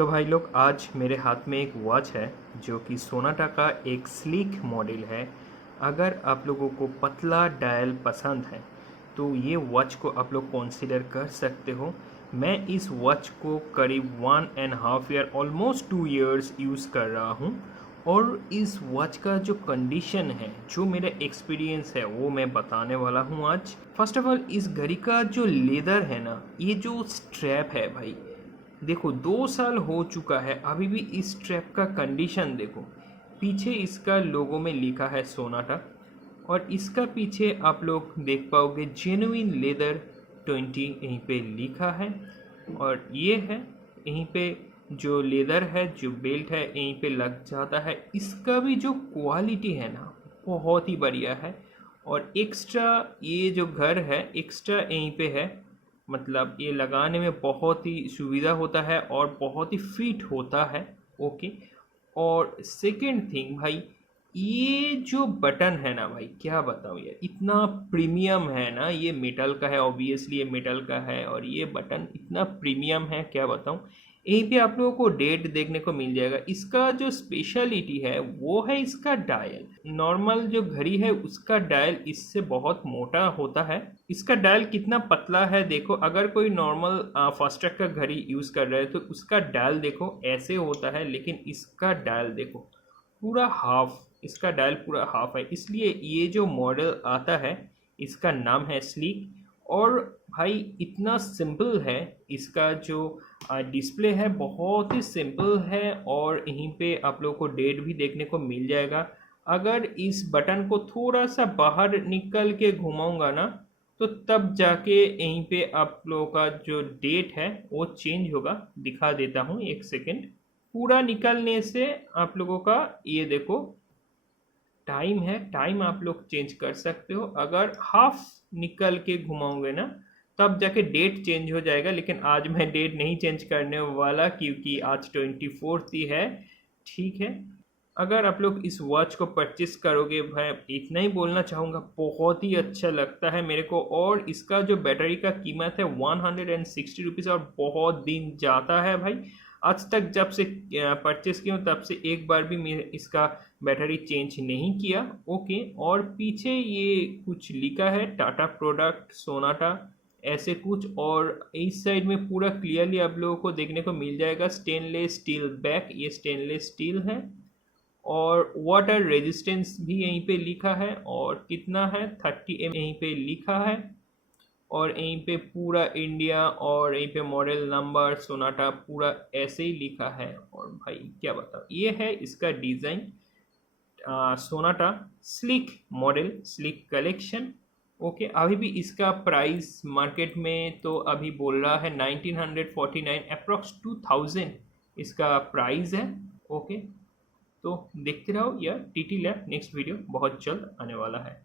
तो भाई लोग आज मेरे हाथ में एक वॉच है जो कि सोनाटा का एक स्लीक मॉडल है। अगर आप लोगों को पतला डायल पसंद है तो ये वॉच को आप लोग कंसीडर कर सकते हो। मैं इस वॉच को करीब 1.5 ईयर ऑलमोस्ट 2 इयर्स यूज़ कर रहा हूँ और इस वॉच का जो कंडीशन है, जो मेरा एक्सपीरियंस है, वो मैं बताने वाला हूँ आज। फर्स्ट ऑफ ऑल, इस घड़ी का जो लेदर है ना, ये जो स्ट्रैप है भाई, देखो 2 साल हो चुका है, अभी भी इस स्ट्रैप का कंडीशन देखो। पीछे इसका लोगो में लिखा है सोनाटा और इसका पीछे आप लोग देख पाओगे जेन्युइन लेदर 20 यहीं पे लिखा है। और ये है यहीं पे जो लेदर है, जो बेल्ट है यहीं पे लग जाता है। इसका भी जो क्वालिटी है ना, बहुत ही बढ़िया है। और एक्स्ट्रा ये जो घर है एक्स्ट्रा यहीं पे है, मतलब ये लगाने में बहुत ही सुविधा होता है और बहुत ही फिट होता है। ओके। और सेकंड थिंग भाई, ये जो बटन है ना भाई, क्या बताऊँ यार, इतना प्रीमियम है ना। ये मेटल का है, ऑब्वियसली ये मेटल का है और ये बटन इतना प्रीमियम है, क्या बताऊँ। यहीं पे आप लोगों को डेट देखने को मिल जाएगा। इसका जो स्पेशलिटी है वो है इसका डायल। नॉर्मल जो घड़ी है उसका डायल इससे बहुत मोटा होता है। इसका डायल कितना पतला है देखो। अगर कोई नॉर्मल फास्ट्रैक का घड़ी यूज़ कर रहा है तो उसका डायल देखो ऐसे होता है, लेकिन इसका डायल देखो पूरा हाफ। इसका डायल पूरा हाफ है, इसलिए ये जो मॉडल आता है इसका नाम है स्लीक। और भाई इतना सिंपल है, इसका जो डिस्प्ले है बहुत ही सिंपल है और यहीं पे आप लोगों को डेट भी देखने को मिल जाएगा। अगर इस बटन को थोड़ा सा बाहर निकल के घुमाऊंगा ना, तो तब जाके यहीं पे आप लोगों का जो डेट है वो चेंज होगा। दिखा देता हूँ, एक सेकेंड। पूरा निकलने से आप लोगों का ये देखो टाइम है, टाइम आप लोग चेंज कर सकते हो। अगर हाफ निकल के घुमाओगे ना, तब जाके डेट चेंज हो जाएगा। लेकिन आज मैं डेट नहीं चेंज करने वाला क्योंकि आज 24 ही है। ठीक है। अगर आप लोग इस वॉच को परचेस करोगे, भाई इतना ही बोलना चाहूँगा, बहुत ही अच्छा लगता है मेरे को। और इसका जो बैटरी का कीमत है 160 रुपीज़ और बहुत दिन जाता है भाई। आज तक जब से परचेस किया तब से एक बार भी मैं इसका बैटरी चेंज नहीं किया। ओके। और पीछे ये कुछ लिखा है टाटा प्रोडक्ट सोनाटा ऐसे कुछ। और इस साइड में पूरा क्लियरली आप लोगों को देखने को मिल जाएगा स्टेनलेस स्टील बैक, ये स्टेनलेस स्टील है। और वाटर रेजिस्टेंस भी यहीं पे लिखा है और कितना है 30 यहीं पे लिखा है। और यहीं पे पूरा इंडिया और यहीं पे मॉडल नंबर सोनाटा पूरा ऐसे ही लिखा है। और भाई क्या बताओ, ये है इसका design Sonata slick model, slick collection. Okay. अभी भी इसका प्राइस मार्केट में तो अभी बोल रहा है 1949, अप्रॉक्स 2000 इसका प्राइस है। ओके। तो देखते रहो यार टीटी लैब, नेक्स्ट वीडियो बहुत जल्द आने वाला है।